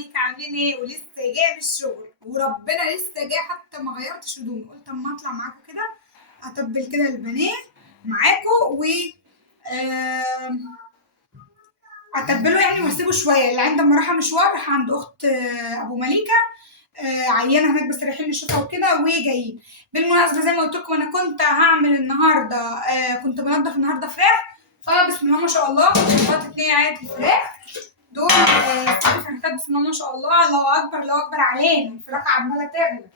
عاملين ايه؟ ولسه جايه من الشغل وربنا لسه جايه حتى ما غيرتش هدومي. قلت اما اطلع معاكم كده اتبل كده البانيه معاكم و آم، اتبله يعني واسيبه شويه. اللي عند اما رايحه مشوار رايحه عند اخت ابو مليكه، عيانه هناك بس رايحين نشوفها وكده وجايين. بالمناسبه زي ما قلت لكم انا كنت هعمل النهارده، كنت بنضف النهارده فراخ. فبسم الله ما شاء الله حطيت 2 عيال الفراخ دول. فرخات بسم الله ما شاء الله، الله اكبر الله اكبر علينا، الفراخ عماله تغلى.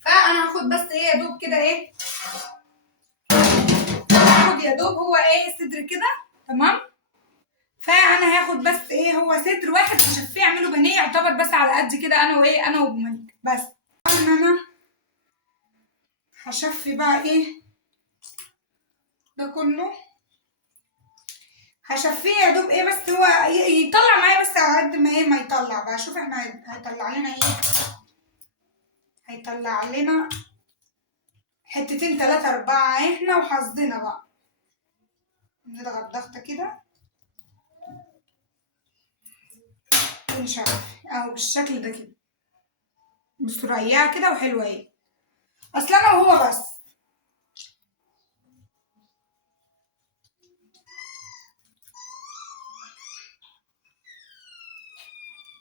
فانا هاخد بس ايه يا دوب كده ايه، هاخد يا دوب هو ايه صدر كده، تمام. فانا هاخد بس ايه هو صدر واحد هشفيه اعمله بانيه يعتبر بس على قد كده، انا وايه انا وبملك بس. انا هشفي بقى ايه ده كله، هشفيه يا دوب ايه بس هو يطلع معايا بس على قد ما ايه ما يطلع بقى. شوف احنا هيطلع لنا ايه، هيطلع لنا حتتين 3 4 احنا وحظنا بقى. نضغط ضغطة كده ونشغل اهو بالشكل ده كده، بصوا رقيقة كده وحلوة اهي. اصل انا وهو بس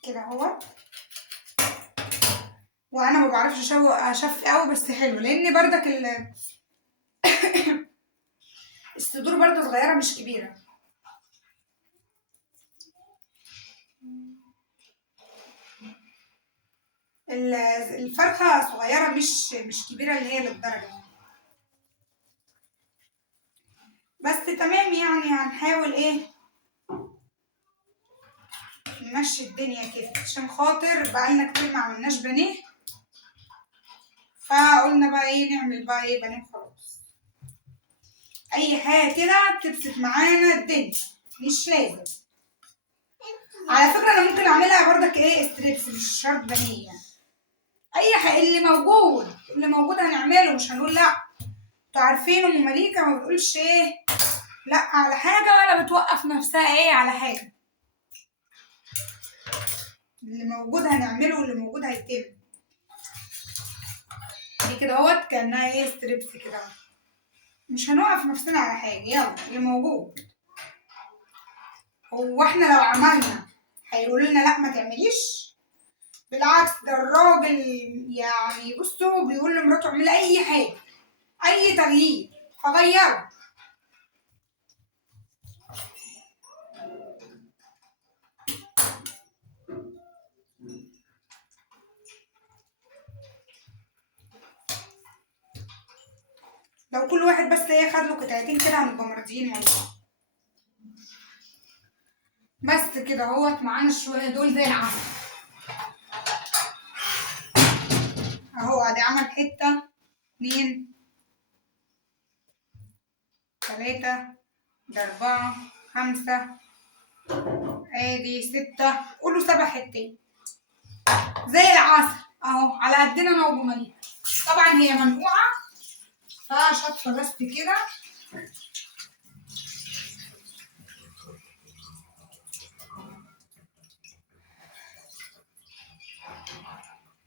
كده اهو. وانا ما بعرفش اشف قوي بس حلو، لان بردك الصدور برضه صغيرة مش كبيرة. الفرخة صغيرة مش كبيرة اللي هي للدرجة دي. بس تمام يعني هنحاول ايه نمشي الدنيا كده عشان خاطر بقالنا كتير ما عملناش بانيه. فقلنا بقى ايه نعمل بقى ايه بانيه خلاص. اي حاجة كده تبسط معانا الدنيا، مش لازم. على فكرة انا ممكن اعملها بردك ايه ستريبس، مش شرط بانيه يعني. اي حاجة اللي موجود هنعمله، مش هنقول لا. انتوا عارفين ام مليكة ما بتقولش ايه لا على حاجة، ولا بتوقف نفسها ايه على حاجة. اللي موجود هنعمله واللي موجود هيتم. دي كده اهوت كأنها ايه ستريبس كده، مش هنوقف نفسنا على حاجة. يلا اللي موجود. هو احنا لو عملنا هيقولوا لنا لا ما تعمليش؟ بالعكس، ده الراجل يعني بصوا بيقول لمراته اعملي اي حاجة، اي تغيير فغيره. لو كل واحد بس ايه خد له قطعتين كده هنبقى مرضيين والله. بس كده اهوت معانا شويه دول زي العسل اهو. ادي عمل حته 2 3 ده 4 5 ادي 6 قولوا 7 حتات زي العسل اهو على قدنا انا وابو مليك. طبعا هي منقوعه فشطفه بس كده.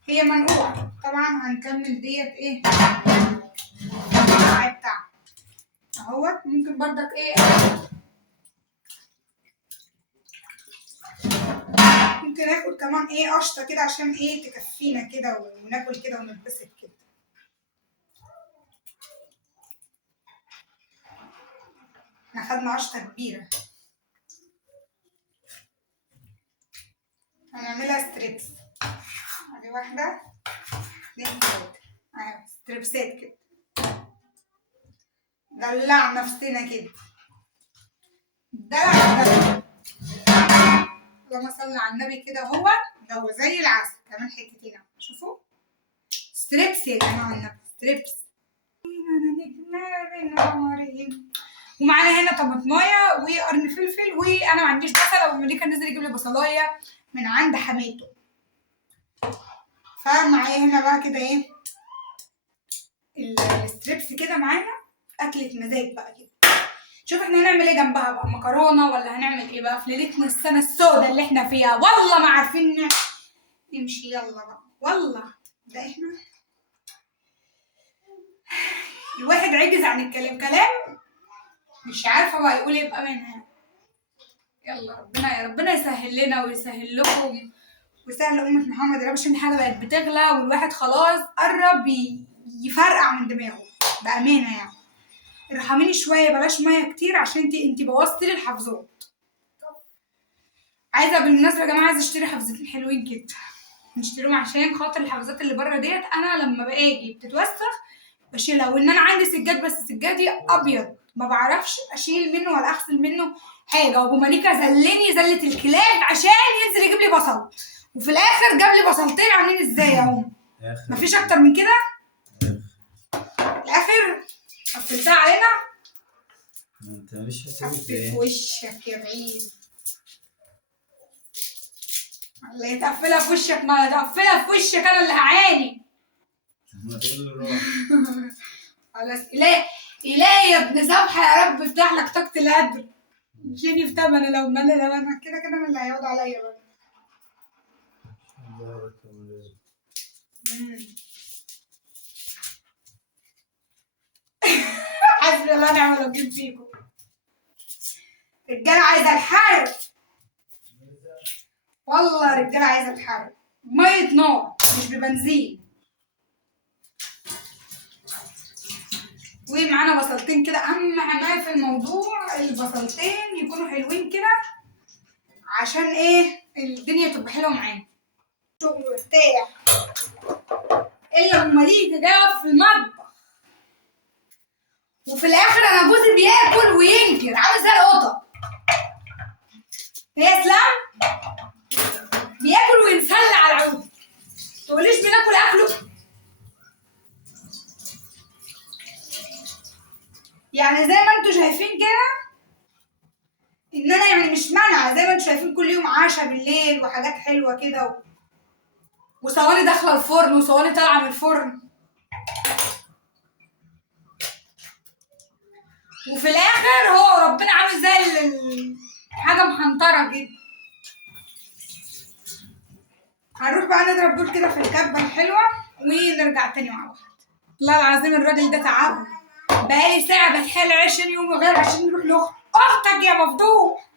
هي منقوعه طبعا. هنكمل ديت ايه القطع بتاعها اهوت. ممكن بردك ايه ممكن اكل كمان ايه قشطه كده عشان ايه تكفينا كده وناكل كده ونتبسط كده. احنا خدنا قشطه كبيره. هنعملها ستريبس. ادي 1 2 3 اهي ستريبسات كده. دلع نفسنا كده دلع دلع. اللهم صل على النبي كده اهو. ده هو زي العسل كمان حتتين اهو. شوفوا ستريبس يا جماعه النبي ستريبس. ومعانا هنا طماطمايه وقرن فلفل، وانا ما عنديش بصله ومليكه نزل يجيب لي بصلايه من عند حماته. فمعايا هنا بقى كده ايه الستريبس كده معانا اكله مزاج بقى كده. شوف احنا هنعمل ايه جنبها بقى، مكرونه ولا هنعمل ايه بقى في ليلتنا السنه السوداء اللي احنا فيها؟ والله ما عارفين نمشي. يلا بقى والله ده احنا الواحد عجز عن الكلام، كلام مش عارفه بقى يقول ايه بامانه. يلا ربنا يسهل لنا ويسهل لكم ويسهل لأمة محمد يا رب، عشان الحاجة بقت بتغلى والواحد خلاص قرب يفرقع من دماغه بأمانة يعني. ارحميني شوية، بلاش مية كتير عشان انتي بوظتي لي الحفظات. عايزة بالمناسبة يا جماعة، عايزة اشتري حفظتين حلوين كده نشتريهم عشان خاطر الحفظات اللي بره ديت انا لما باجي بتتوسخ بشيلها، وان انا عندي سجاد بس سجادي ابيض ما بعرفش اشيل منه ولا اغسل منه حاجه، وابو مليكه زلني زله الكلاب عشان ينزل يجيب لي بصل، وفي الاخر جاب لي بصلتين عاملين ازاي اهو. مفيش اكتر من كده. الاخر قفلتها علينا. انت مش هتسوي في وشك يا بعيد، اللي يتقفلها في وشك ما تقفلها في وشك، انا اللي هعاني. ما تقول له روح. خلاص إلهي يا ابن ذبحة يا رب افتح لك طاقة القدر عشان يفتح. انا لو انا كده انا اللي هيقعد عليا بقى. حسبي الله ونعم الوكيل فيكم. رجالة عايزة الحرب، والله رجالة عايزة الحرب، مية نار مش ببنزين. ومعانا بصلتين كده، اهم حاجة في الموضوع البصلتين يكونوا حلوين كده عشان ايه الدنيا تبقى حلوة معانا. شغل مرتاح الا ام مليكة جايه في المطبخ وفي الاخر انا جوزي بياكل وينكر عامل زي القطه. هي اسلام بياكل وينسل على العود، تقوليش بناكل اكله يعني زي ما انتوا شايفين كده، ان انا يعني مش مانعه زي ما انتوا شايفين كل يوم عشاء بالليل وحاجات حلوه كده وصواني داخله الفرن وصواني طالعه من الفرن، وفي الاخر هو ربنا عامل زي حاجه محنطره كده. هنروح بقى نضرب دول كده في الكبه الحلوه ونرجع تاني مع بعض. والله العظيم الراجل ده تعبني، بقالي ساعه بتحل 20 يوم وغير عشان نروح لاختك. اختك يا مفضوح.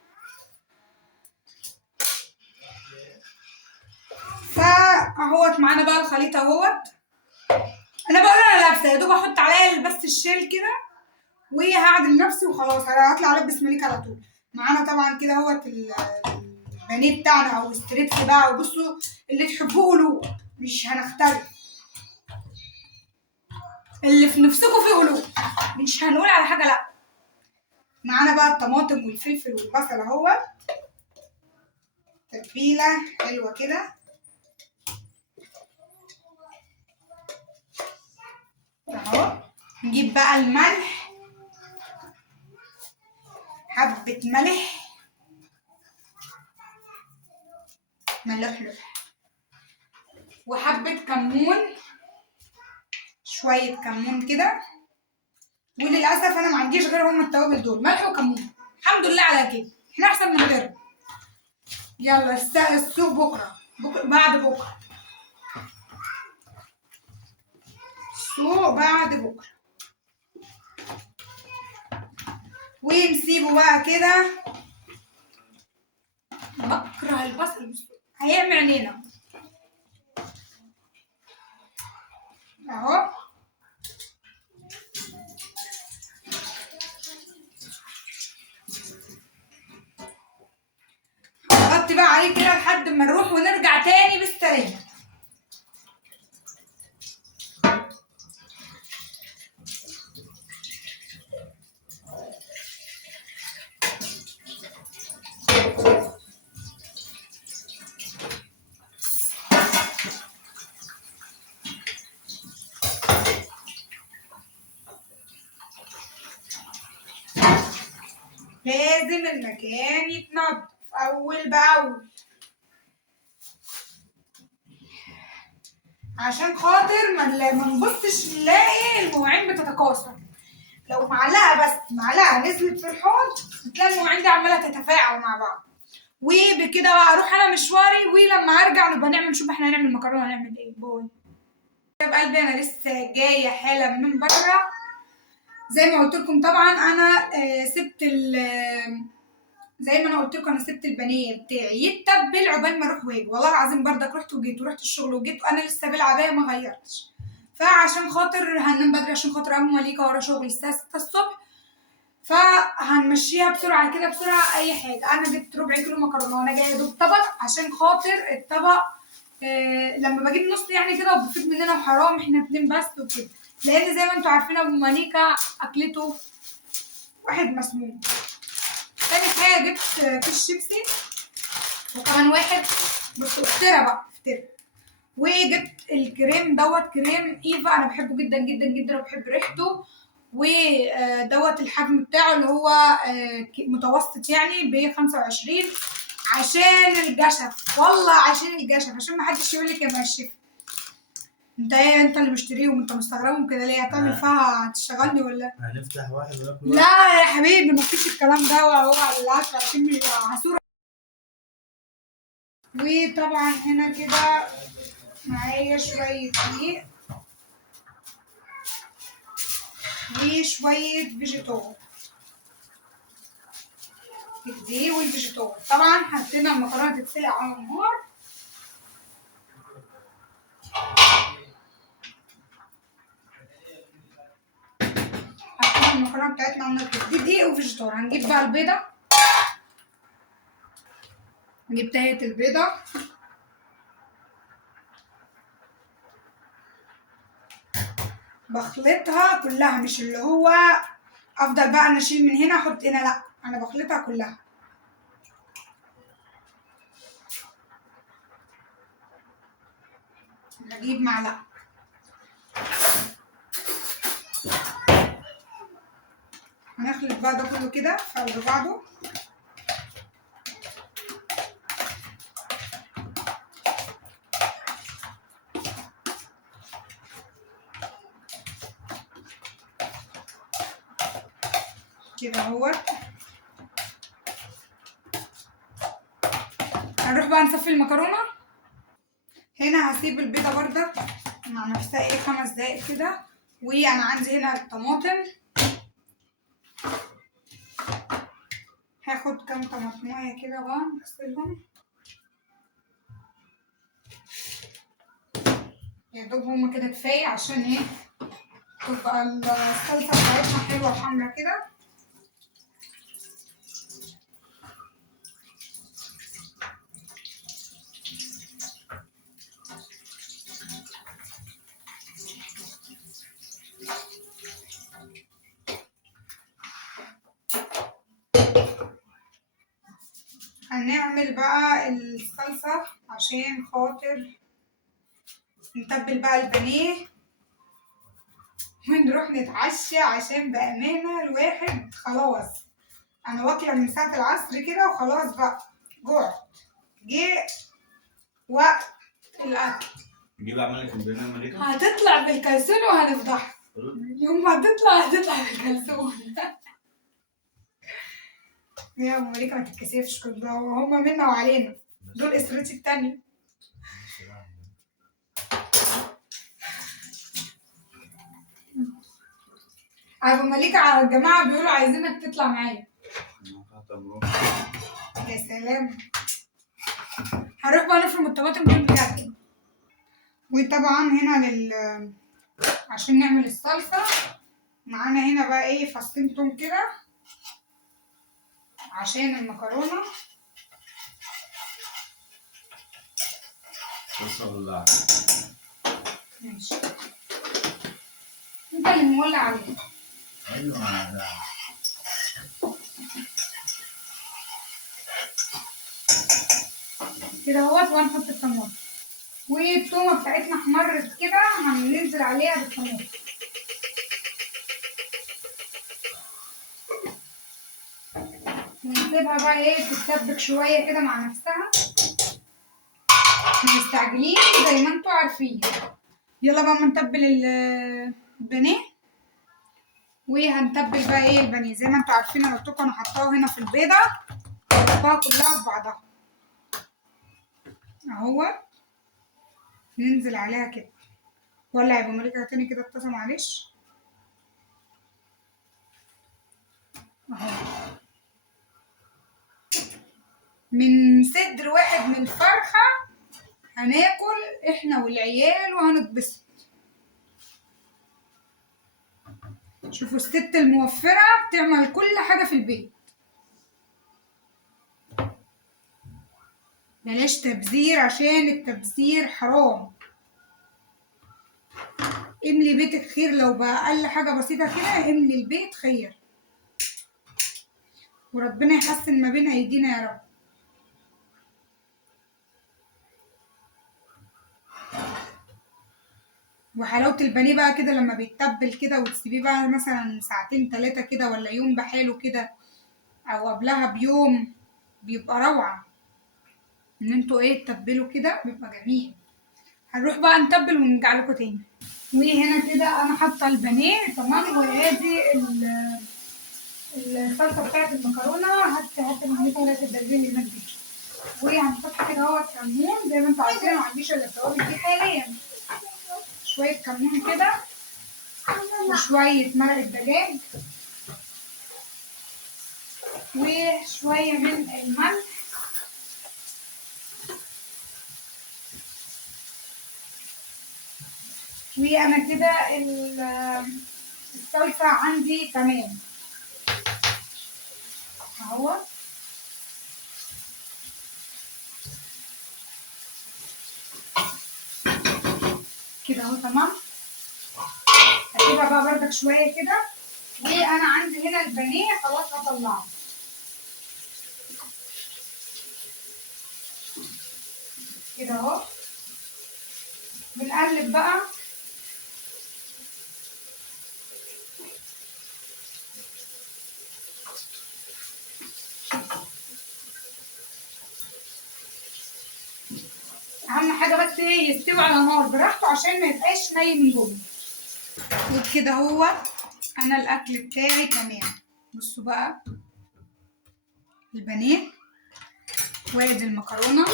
فاهوت معانا بقى الخليط اهوت. انا بقول انا لابسه يا دوب احط عليا بس الشيل كده وهعدل نفسي وخلاص هطلع البس مليك على طول. معانا طبعا كده اهوت البانيه بتاعنا او ستريبس بقى، وبصوا اللي تحبوه قولوه مش هنختلف، اللي في نفسكم فيه قولوه مش هنقول على حاجه لا. معانا بقى الطماطم والفلفل والبصل اهوت، تتبيله حلوه كده اهو. نجيب بقى الملح، حبه ملح ملحلح، وحبه كمون، شويه كمون كده، وللاسف انا ما عنديش غير هم التوابل دول ملح وكمون. الحمد لله على كده، احنا احسن من غيرهم. يلا السوق بكره بعد بكره، السوق بعد بكره. ونسيبه بقى كده. بكره البصل هيعمل عينينا اهو. هغطي بقى عليه كده لحد ما نروح ونرجع تاني بالسلامه. لازم المكان يتنضف اول باول عشان خاطر ما نبصش نلاقي المواعين بتتكاثر. لو معلقه بس، معلقه نزلت في الحوض تلاقي المواعين دي عماله تتفاعل مع بعض. وبكده بقى اروح انا مشواري، ولما ارجع نبقى نشوف احنا هنعمل مكرونه هنعمل ايه. باي. يا قلبي انا لسه جايه حالا من بره. زي ما قلت لكم طبعا انا سبت زي ما انا قلت لكم انا سبت البانيه بتاعي يتبل عقبال ما اروح واجي. والله العظيم بردك رحت وجيت ورحت الشغل وجيت وانا لسه بالعبايه ما غيرتش. فعشان خاطر هننام بدري عشان خاطر ام مليكه ورا شغل الساعه 6 الصبح، فهنمشيها بسرعه كده بسرعه. اي حاجه، انا جبت ربع كيلو مكرونه وانا جايه دوب طبق عشان خاطر الطبق لما بجيب نص يعني كده وبفيد مننا وحرام احنا اتنين بس وكده، لان زي ما انتوا عارفين ابو مليكه اكلته واحد مسموم. تاني حاجه جبت كيس شيبسي وكمان واحد، بس افترى بقى افترى. وجبت الكريم دوت كريم ايفا، انا بحبه جدا جدا جدا وبحب ريحته. ودوت الحجم بتاعه اللي هو متوسط يعني ب 25 عشان الجشف. والله عشان الجشف، عشان ما حدش يقول لك يا ماشي انت ايه انت اللي مشتريهم، انت مستغربهم كده ليه؟ هتعمل فيها هتشتغلني ولا؟ هنفتح واحد وناكل واحد. لا يا حبيبي مفيش الكلام ده، هو على الاكل عشان هسورة. وطبعا هنا كده معايا شوية دقيق وشوية فيجيتار. الدقيق والفيجيتار. طبعا حطينا المكرونة تتسلق على النار. حطينا المكرونة بتاعتنا على النار. دي دقيق وفيجيتار. هنجيب بقى البيضة. جبت اهيت البيضة بخلطها كلها، مش اللي هو افضل بقى انا اشيل من هنا احط هنا، لا انا بخلطها كلها. هجيب معلقة هنخلط بقى ده كله كده في قلب بعضه. كده اهوت. هنروح بقى نصفي المكرونة. هنا هسيب البيضة باردة مع نفسها ايه 5 دقايق كده. وانا عندي هنا الطماطم، هاخد كام طماطمايه كده بقى اغسلهم يا دوب هما كده كفايه عشان ايه تبقى الصلصه بتاعتنا حلوه وحمرا كده. هنعمل بقى الصلصه عشان خاطر نتبل بقى البانيه ونروح نتعشى، عشان بامانه الواحد خلاص انا واكله من ساعه العصر كده وخلاص بقى جوعت. جه وقت الاكل. نجيب اعمل لك البانيه الملكه. هتطلع بالكلسون وهنفضحها. يوم ما هتطلع بالكلسون. يا ام مليكه ما تتكسفش، كده هم منا وعلينا، دول اسرتي التانية. ابو مليكه على الجماعه بيقولوا عايزينك تطلع معايا. يا سلام. هنروح بقى نفرم الطماطم دول بتاعتنا. وطبعا هنا عشان نعمل الصلصه معانا هنا بقى ايه فصين توم كده عشان المكرونه. ماشي. انت اللي مولع عليه. ايوه كده اهوت. وهنحط الطماطم والتومه بتاعتنا احمرت كده هننزل عليها بالطماطم. ونسيبها بقى ايه تتسبك شويه كده مع نفسها. احنا مستعجلين زي ما انتوا عارفين. يلا بقى ما نتبل البانيه. وهنتبل بقى ايه البانيه زي ما انتوا عارفين. انا قلت لكم انا حطاها هنا في البيضه وحطها كلها في بعضها اهو. ننزل عليها كده. ولع يا ابو مليكه تاني كده الطاسه معلش اهو. من صدر واحد من الفرخه هناكل احنا والعيال وهنتبسط. شوفوا الست الموفره بتعمل كل حاجه في البيت، بلاش تبذير عشان التبذير حرام. املي بيتك خير، لو بأقل حاجة بسيطة كده املي البيت خير، وربنا يحسن ما بين ايدينا يا رب. وحلاوة البانيه بقى كده لما بيتبل كده وتسيبيه بقى مثلا ساعتين 3 كده ولا يوم بحاله كده او قبلها بيوم بيبقى روعة. ان انتوا ايه تتبلوا كده بيبقى جميل. هنروح بقى نتبل ونرجع لكم تاني. وهنا كده انا حاطه البانيه تمام، وادي الصلصه بتاعت المكرونه. هات المعلقه ولا الدبابين اللي هناك دي. وهنحط كده اهو كمون زي ما انتوا عارفين، ما عنديش الا التوابل دي حاليا. شويه كمون كده وشويه مرق الدجاج وشويه من الملح وانا كده الصلصه عندي تمام اهو. كده اهو تمام. هسيبها بقى بردك شويه كده. وانا عندي هنا البانيه خلاص هطلعه كده اهو. بنقلب بقى اهم حاجه بس ايه يستوي على نار براحته عشان ما يبقاش ني من جوه. وبكده هو انا الاكل بتاعي تمام. بصوا بقى البانيه وادي المكرونه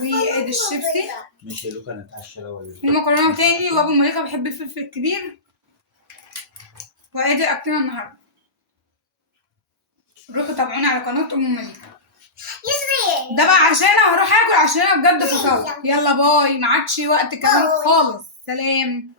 وادي الشيبسي. ماشي يا لوكا نتعشى الاول. ومكرونه تاني. وابو مليكه بيحب الفلفل الكبير. وادي اكلنا النهارده. روحوا تابعوني على قناه ام مليكه. ده بقى عشان هروح اكل عشان انا بجد فصلت. يلا باي، ما عادش وقت كمان خالص. سلام.